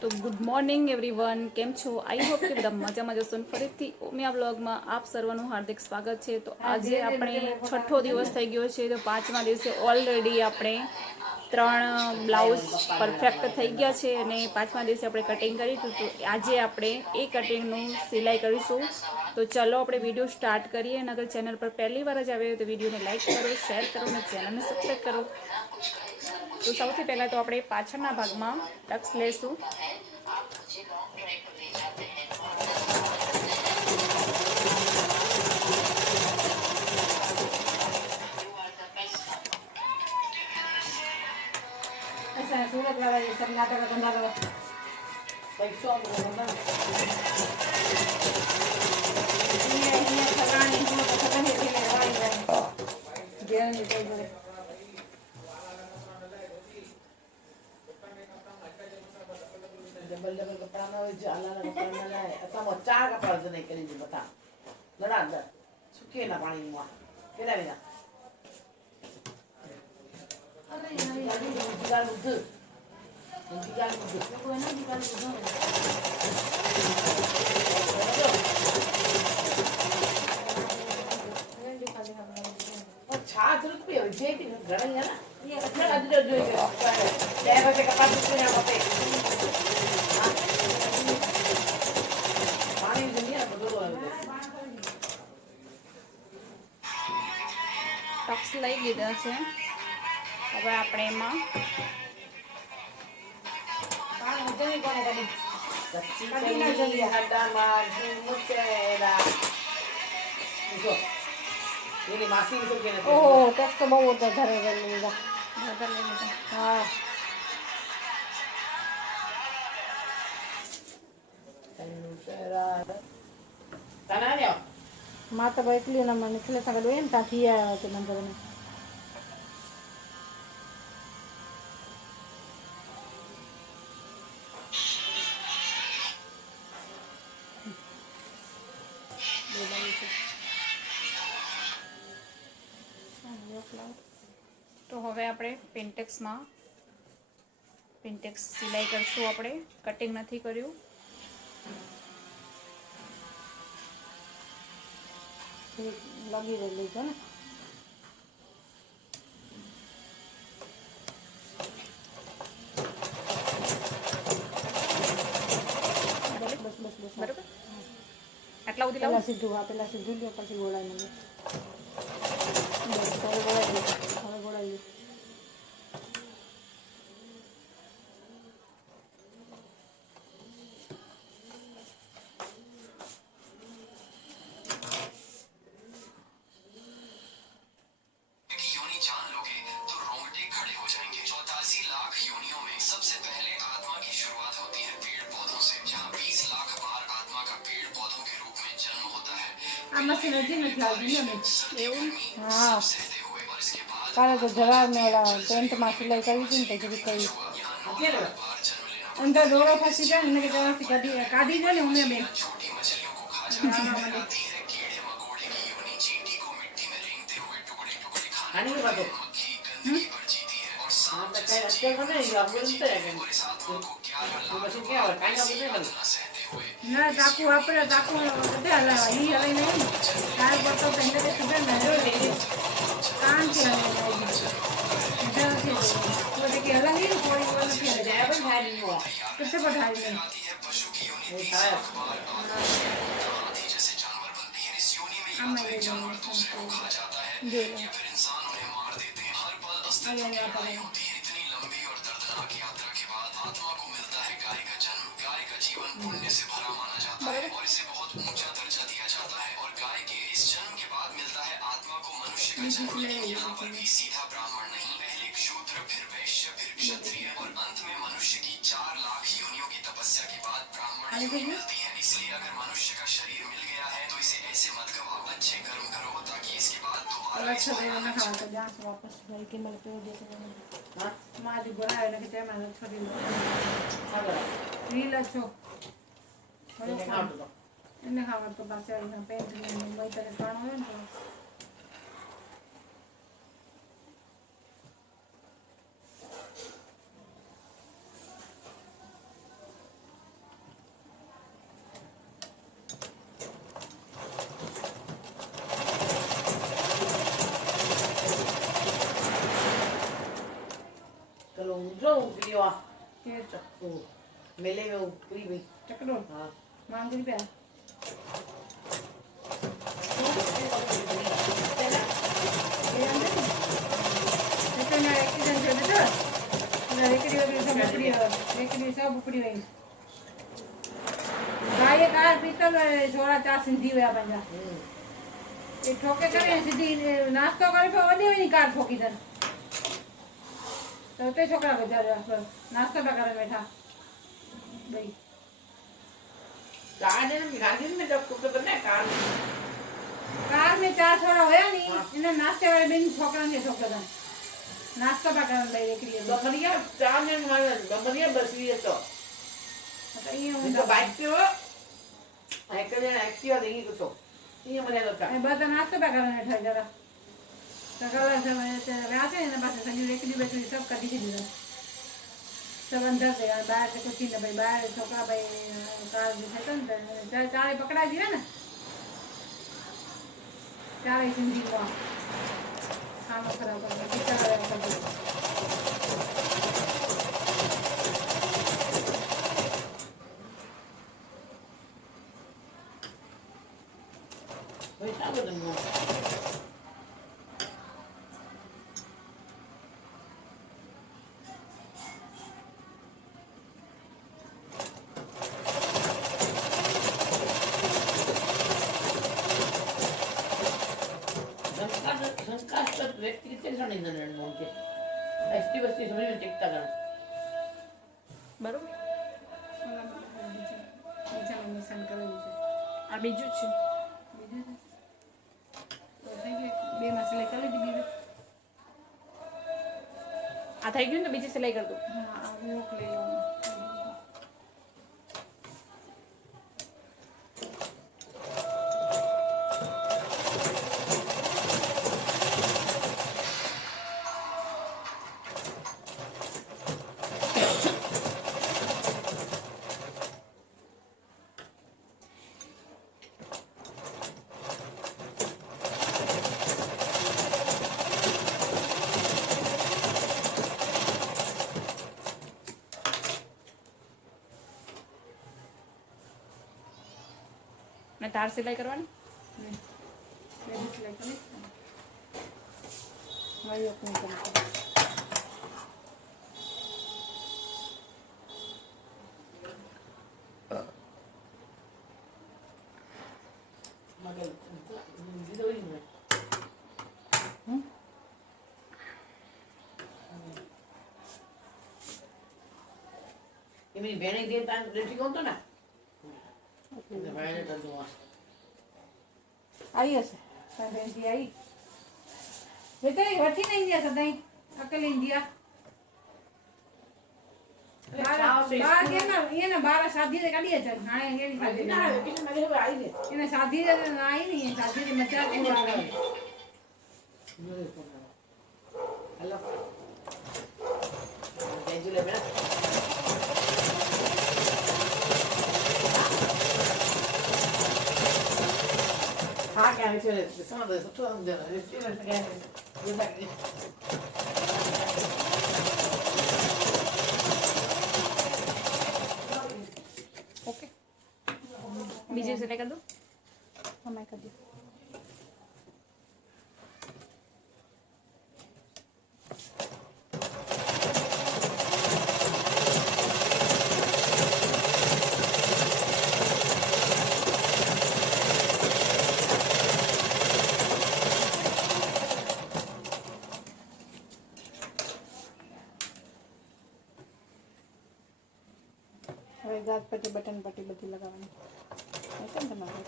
તો good morning everyone, કેમ છો? આઈ હોપ કે બધા મજામાં જશો. ફરીથી ઓમિયા બ્લોગમાં આપ સર્વનું હાર્દિક સ્વાગત છે. તો આજે આપણે છઠ્ઠો દિવસ થઈ ગયો છે. તો પાંચમા દિવસે ઓલરેડી આપણે 3 બ્લાઉઝ પરફેક્ટ થઈ ગયા છે અને પાંચમા દિવસે આપણે કટિંગ કરી હતું. તો આજે આપણે એ કટિંગનું સિલાઈ કરીશું. તો ચલો આપણે વિડીયો સ્ટાર્ટ કરીએ. અને અગર ચેનલ પર પહેલી વાર જ આવે તો વિડીયોને લાઇક કરો, શેર કરો અને ચેનલને સબસ્ક્રાઈબ કરો. તો સૌથી પહેલાં તો આપણે પાછળના ભાગમાં ટક્સ લેશું. सूरत वाला ये सब नाटक बना रहा पैसों बना ये फलाने हो तो खतने थे वाई जेल निकल गए डबल डबल कपड़ा ना जो अलग अलग कपड़ा ना है ऐसा मोटा कपड़ा जो नहीं करेंगे बता लड़ा अंदर सूखे ना पानी में केला बिना अरे यार ये जुगाड़ बुद्ध जुगाड़ बुद्ध को है ना जुगाड़ बुद्ध और छाछ रुक पे हो जे की गड़न है ना ये अपना अदर जो है बजे कपड़ा दूसरे यहाँ पे पानी दुनिया बदलो ટક્સ લઈ લીધા છે. હવે આપણે એમાં कभी जल्दी हड्डा मार मुचेरा ये मासी भी सब कहने ओहो टैक्स तो बहुत होता है घर में વધારે લઈ લીધા. हाँ मुचेरा तना ने माता बैठली ना मैं निकले सगळं येन टाकी आहे ते नंतर તો હવે આપણે પિન્ટેક્સ સિલાઈ કરશું. આપણે કટિંગ નથી કર્યું. लगी रही है ना बस बस बस બરાબર, આટલા સુધી પેલા લાવું. સીધું હા પેલા સીધું લ્યો પછી ગોળાઈ મને બસ હવે ગોળાઈ લ્યો योनि जान लोगे तो रोंगटे खड़े हो जाएंगे। 84 लाख योनियों में सबसे पहले आत्मा की शुरुआत होती है पेड़ पौधों से, जहाँ 20 लाख बार आत्मा का पेड़ पौधों के रूप में जन्म होता है। આમાં સિનર્જી નથી આવતી ને એવું हाँ सहते हुए और इसके बाद કાલે તો જવાબ ને ઓલા ટેન્થમાં સિલાઈ કરી હતી ને પછી કહ્યું અંદર દોરો ફસી જાય ને કે જવાથી કાઢી દે ને ઉમે બેન छोटी मछलियों को खा जाती है। कीड़े मकोड़े की योनि चींटी को मिट्टी में रेंगते हुए टुकड़े टुकड़े खाने खाने के बाद मक्खी गंदगी भर जीती है और हां सांप बच्चे अच्छे को नहीं आप बोलते हैं और इस आत्मा को क्या तो बस क्या हो काई ना बोलते हैं सहते हुए ના ટાકુ આપણે ટાકુ બધે હલાવા ઈ હલાઈ નહીં તાર પર તો પહેલે કે ખબર ન રહે કાન કે હલાઈ वो देखिए हला नहीं कोई वो नहीं है जय बन है नहीं हुआ किससे पढ़ाई नहीं आती है पशु की योनि ये शायद हाथी जैसे जानवर बनती है। इस योनि में या तो एक जानवर दूसरे को खा जाता है या फिर इंसान उन्हें मार देते हैं। हर पल अस्तित्व की लड़ाई होती है। इतनी लंबी और दर्दनाक यात्रा के बाद आत्मा को मिलता है गाय का जन्म। गाय का जीवन पुण्य से भरा माना जाता है और इसे बहुत ऊंचा दर्जा दिया जाता है। और गाय के इस जन्म के बाद मिलता है आत्मा को मनुष्य का जन्म। यहाँ पर भी सीधा ब्राह्मण नहीं, पहले शूद्र, फिर वैश्य, फिर क्षत्रिय और अंत में मनुष्य की 4 लाख योनियों की तपस्या के बाद ब्राह्मण योनि मिलती है। इसलिए अगर मनुष्य का शरीर मिल गया है तो इसे ऐसे मत गवाओ, अच्छे कर्म करो ताकि इसके बाद दोबारा अलग से देना खावा तो जा वापस भाई के मिल पे जैसे हां मारी बनाए ना कि ते मैं छोड़ी सागर रील छो ये खाओ तो એને ખાવા તો પાસે અહીંયા પેન્ટ ને મુંબઈ તરફ કાણો હોય ને તો ये चक्कू मेले में उपरी भी चक्रो हाँ मांग रुपया सब उपड़ी वही गाय कार पीतल छोरा चा सिंधी हुआ पंजा ये ठोके करे सीधी नाश्तो करे पे वडी वडी कार ठोकी दे तो ते छोकरा बजा नाश्तो पे करे बैठा भाई गार्डन में जब कुछ करना है कार में चार छोरा होया नहीं इन्हें नाश्ते वाले बिन छोकरा ने ठोके दे नाश्तो पे करे भाई एक लिए गमरिया चार में हमारा गमरिया बस लिए तो मतलब ये इनका बाइक पे हो एक्चुअली एक्टिवा देंगी कुछ हो ये मरे तो था बस नाश्तो पे करे बैठा जरा सकाळ से राते ने बस संजू एक दी बैठी सब कटी थी दीदा सब अंदर से बाहर से कुछ नहीं भाई बाहर छोकरा भाई कार दिखाता न चारे पकड़ा दिया ना चारे सिंधी को काम खराब कर दिया चारे भाई सब दिन संस्कार व्यक्ति कितने जाने हैं उनके एसटी बस्ती समझ में टिकता कर બરોબર બીજા મિશન કરેલું છે આ બીજું જ છે બીજું તો થઈ ગયું બે મસાલે કરી દીધી બીજું આ થઈ ગયું ને તો બીજી સિલાઈ કરી દઉં હા આ યોક લઈ લેવાનું ને તાર સિલાઈ કરવાની બે સિલાઈ કરી હા યોક નહીં કરી मगर दीदो ही में ये मेरी बहन के तान रेटी कौन तो ना बहन कर दूँगा आई हसे बेनती आई बेटा ये वठी नहीं दिया सदाई अकेले इंडिया बार ये ना 12 शादी से काढी है हाणे केडी शादी ना किसी मगर वो आई है इने शादी से आई नहीं है शादी से मचा के आ गई हेलो जय झूले बेटा हाँ क्या है चले समझ दे सब हम देना रेस्टी में क्या है ये तक ઓકે બીજી સિલાઈ કરી દઉં हमें कर दी હવે ગાત પટ્ટી બટન પટ્ટી બધી લગાવવાની છે ને તમારે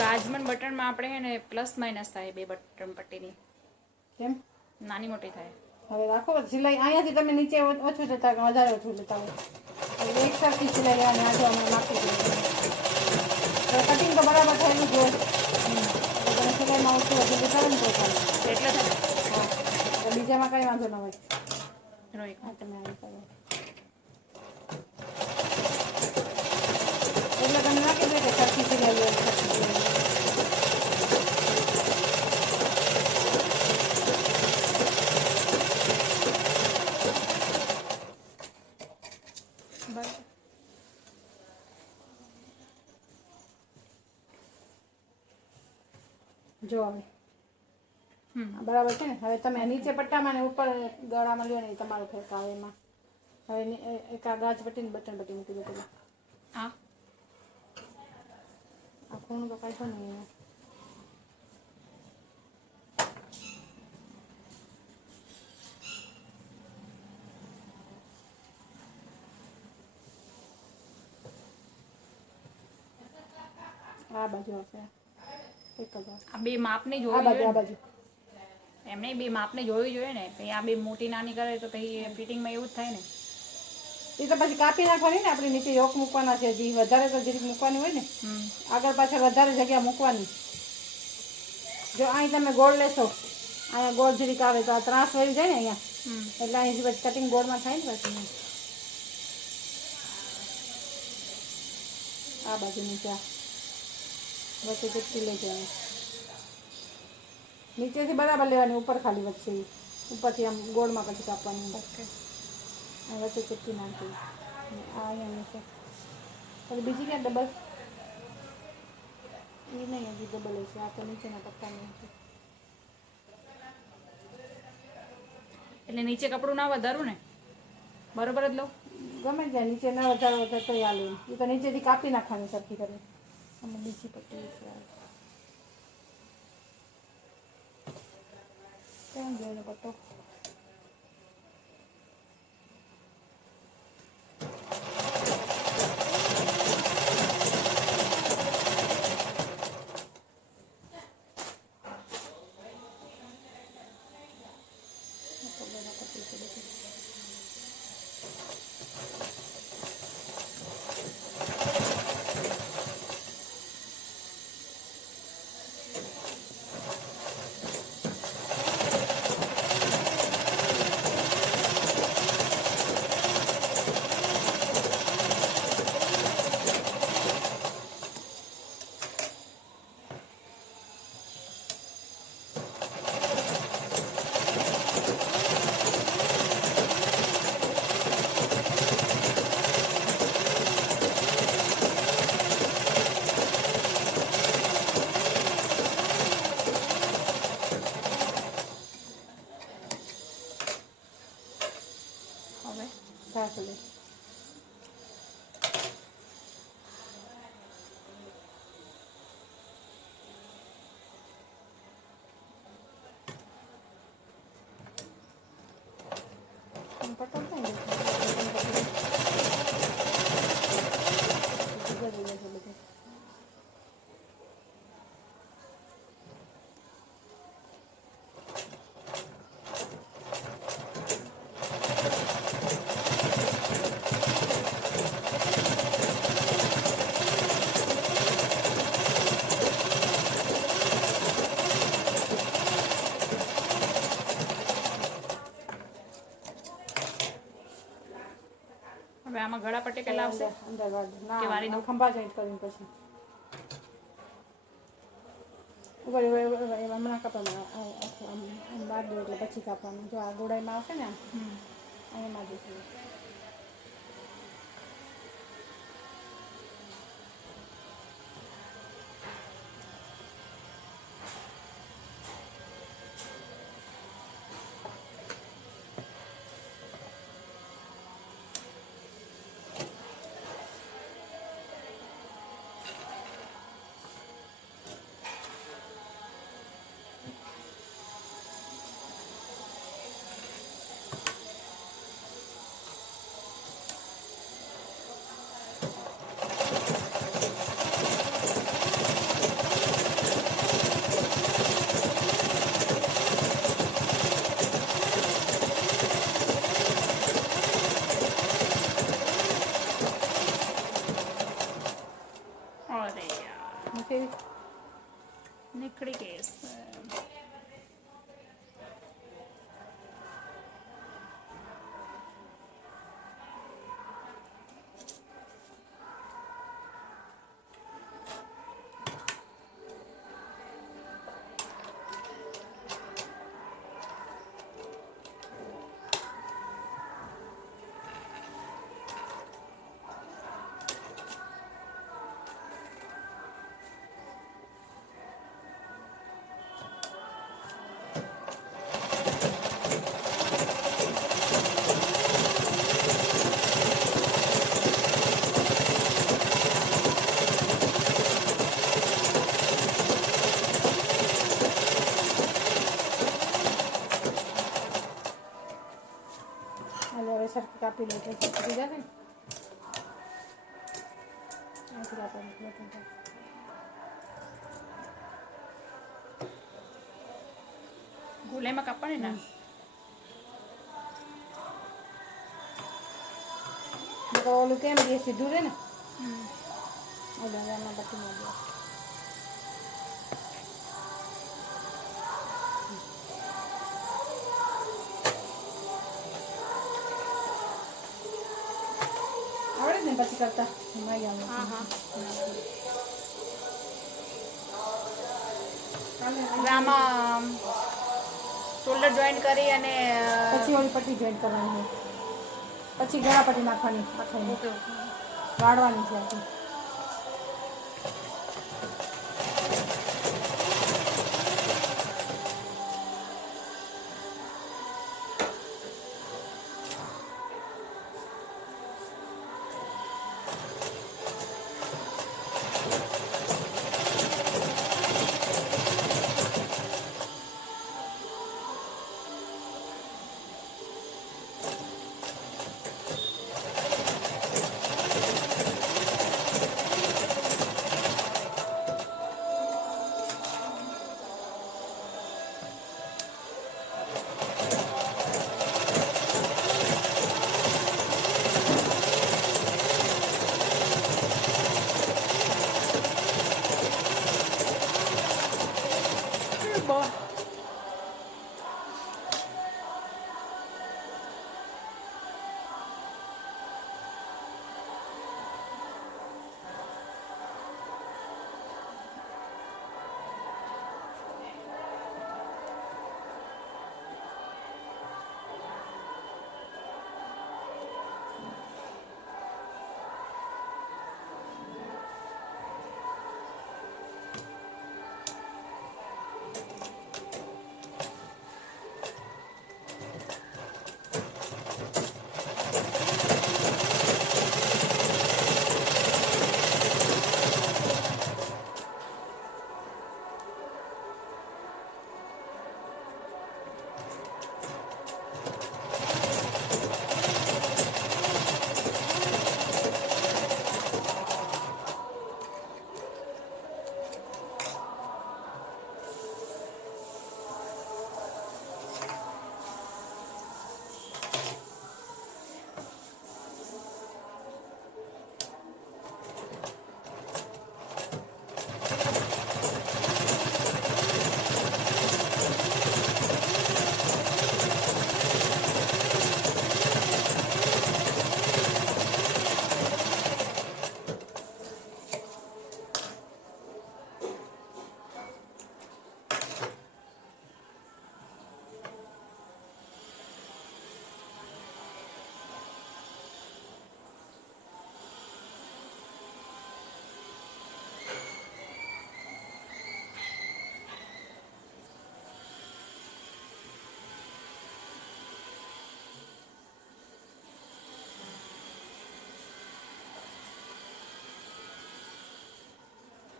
ગાજમન બટનમાં આપણે હે ને પ્લસ માઇનસ થાય બે બટન પટ્ટીની કેમ નાની મોટી થાય હવે રાખો સિલાઈ અહીંયાથી તમે નીચે ઓછું જતા કે વધારે ઓછું લેતા હોય એટલે એક સરખી સિલાઈ લેવાની આજે અમે નાખી દઈએ કટિંગ તો બરાબર થયેલું જ હોય તમે સિલાઈમાં ઓછું વધુ લેતા હોય ને તો ચાલે એટલે થાય હા તો બીજામાં કાંઈ વાંધો ન હોય એનો એક હા તમે આવી કરો એટલે તમે નાખી દો કે સરખી સિલાઈ લો સરખી સિલાઈ લો જો હવે હમ. આ બરાબર છે ને. હવે તમે નીચે પટ્ટામાં ને ઉપર ગળામાં લ્યો ને એ તમારો ફેર આવે એમાં. હવે એક આ ગાજ પટ્ટીને બટન પટ્ટી મૂકી દો પેલા. આ આ ખૂણું તો કાઢો ને અહીંયા. આ બાજુ આવશે એક જ વાર. આ બે માપને આ જોવી બાજુ જોઈએ આ બાજુ ને. એમને બે માપને જોવી જોઈએ ને પછી આ બે મોટી નાની કરે તો પછી ફિટિંગમાં એવું જ થાય ને. એ તો પછી કાપી નાખવાની ને આપણે નીચે યોક મૂકવાના છે. હજી વધારે તો જરીક મૂકવાની હોય ને હમ. આગળ પાછળ વધારે જગ્યા મૂકવાની. જો અહીં તમે ગોળ લેશો અહીંયા ગોળ જરીક આવે તો આ ત્રાસ વળી જાય ને અહીંયા હમ. એટલે અહીંથી પછી કટિંગ ગોળમાં થાય ને પછી આ બાજુ નીચે વચ્ચે ચૂકતી લઈ જવાની. નીચેથી બરાબર લેવાની ઉપર ખાલી વચ્ચે ઉપરથી આમ ગોળમાં પછી કાપવાની. ઓકે. આ વચ્ચે ચૂકતી નાખી આ અહીંયા નીચે પછી બીજી ક્યાં ડબલ એ નહીં હજી ડબલ હશે. આ તો નીચેના પટ્ટાની છે. એટલે નીચે કપડું ના વધારું ને બરોબર જ લઉં. ગમે ત્યાં નીચે ના વધારે તો હાલે. એ તો નીચેથી કાપી નાખવાની સરખી કરી. અને બીજી પટ્ટી છે કેમ જોઈને પટ્ટો હવે ઘાસ લે. પટ્ટો થાય ને બધું હવે આમાં ગળા પટ્ટી કેટલા આવશે? અંદર વાળી કે વાળી ના દઉં? ખંભા જોઈન્ટ કરીને પછી ઉપર હમણાં કાપવામાં આમ બાદ દો એટલે પછી કાપવાનું. જો આ ગોળાઈમાં આવશે ને આમ અહીંયામાં જશે. હાલો હવે સરખી કાપી લો એટલે સરખી જશે ને આથી કાપવાનું ગોલાઈમાં કાપવાની ને તો ઓલું કેમ એ સીધું રહે ને ઓલું હવે આમાં પછી ન દે આવડે ને પછી કરતા મારી આવે હા હા હવે આમાં શોલ્ડર જોઈન્ટ કરી અને પછી ઓલી પટ્ટી જોઈન્ટ કરવાની છે પછી ગળા પટ્ટી નાખવાની આખાની ઓકે ઓકે વાળવાની છે આખી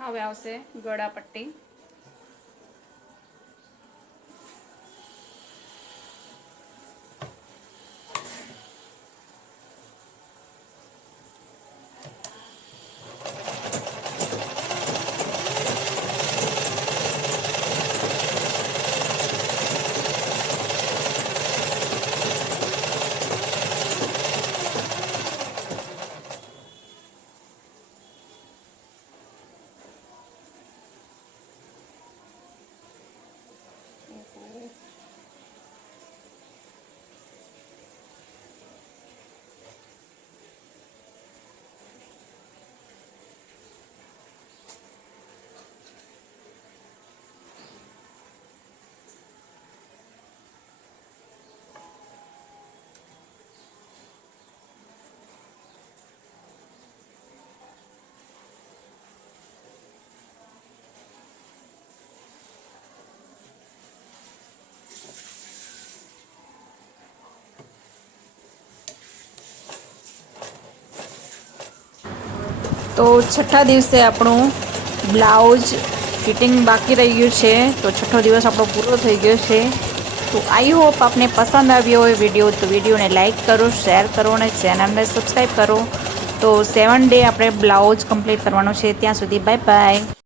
હવે આવશે ગળા પટ્ટી તો છઠ્ઠા દિવસે આપણું બ્લાઉઝ ફિટિંગ બાકી રહી ગયું છે. તો છઠ્ઠો દિવસ આપણો પૂરો થઈ ગયો છે. તો આઈ હોપ આપને પસંદ આવ્યો હોય વિડીયો તો વિડીયોને લાઇક કરો, શેર કરો અને ચેનલને સબસ્ક્રાઈબ કરો. તો 7 ડે આપણે બ્લાઉઝ કમ્પ્લીટ કરવાનો છે. ત્યાં સુધી બાય બાય.